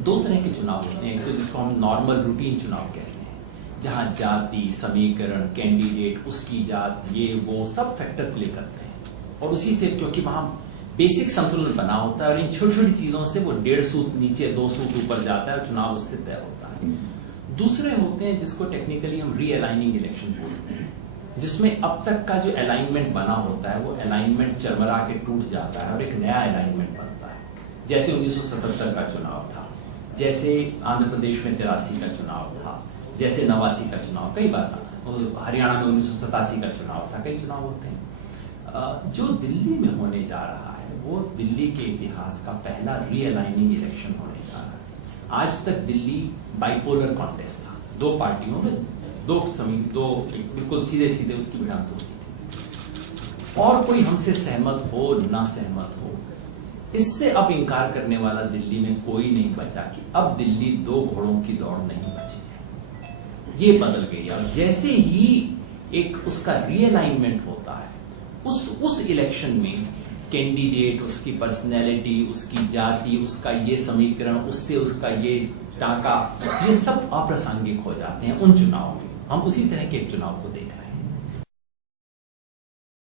दो तरह के चुनाव होते हैं, एक तो जिसको हम नॉर्मल रूटीन चुनाव कहते हैं, जहां जाति, समीकरण, कैंडिडेट, उसकी जात, ये वो सब फैक्टर प्ले करते हैं, और उसी से क्योंकि वहां बेसिक संतुलन बना होता है और इन छोटी छोटी चीजों से वो 1.5 सूत नीचे 2 सूत ऊपर जाता है और चुनाव उससे तय होता है। दूसरे होते हैं जिसको टेक्निकली हम रीअलाइनिंग इलेक्शन बोलते हैं, जिसमें अब तक का जो अलाइनमेंट बना होता है वो अलाइनमेंट चरमरा के टूट जाता है और एक नया अलाइनमेंट बनता है। जैसे 1977 का चुनाव था, जैसे आंध्र प्रदेश में 83 का चुनाव था, जैसे 89 का चुनाव, कई बार हरियाणा में 1987 का चुनाव था, कई चुनाव होते हैं। जो दिल्ली में होने जा रहा है वो दिल्ली के इतिहास का पहला रीअलाइनिंग इलेक्शन होने जा रहा है। आज तक दिल्ली बाइपोलर कॉन्टेस्ट था, दो पार्टियों में दो बिल्कुल सीधे सीधे उसकी भिड़ंत होती थी, और कोई हमसे सहमत हो ना सहमत हो, इससे अब इंकार करने वाला दिल्ली में कोई नहीं बचा कि अब दिल्ली 2 घोड़ों की दौड़ नहीं बची है, ये बदल गई। और जैसे ही एक उसका रीअलाइनमेंट होता है, उस इलेक्शन में कैंडिडेट, उसकी पर्सनैलिटी, उसकी जाति, उसका ये समीकरण, उससे उसका ये टाका, ये सब अप्रासंगिक हो जाते हैं उन चुनावों में। हम उसी तरह के एक चुनाव को देख रहे हैं।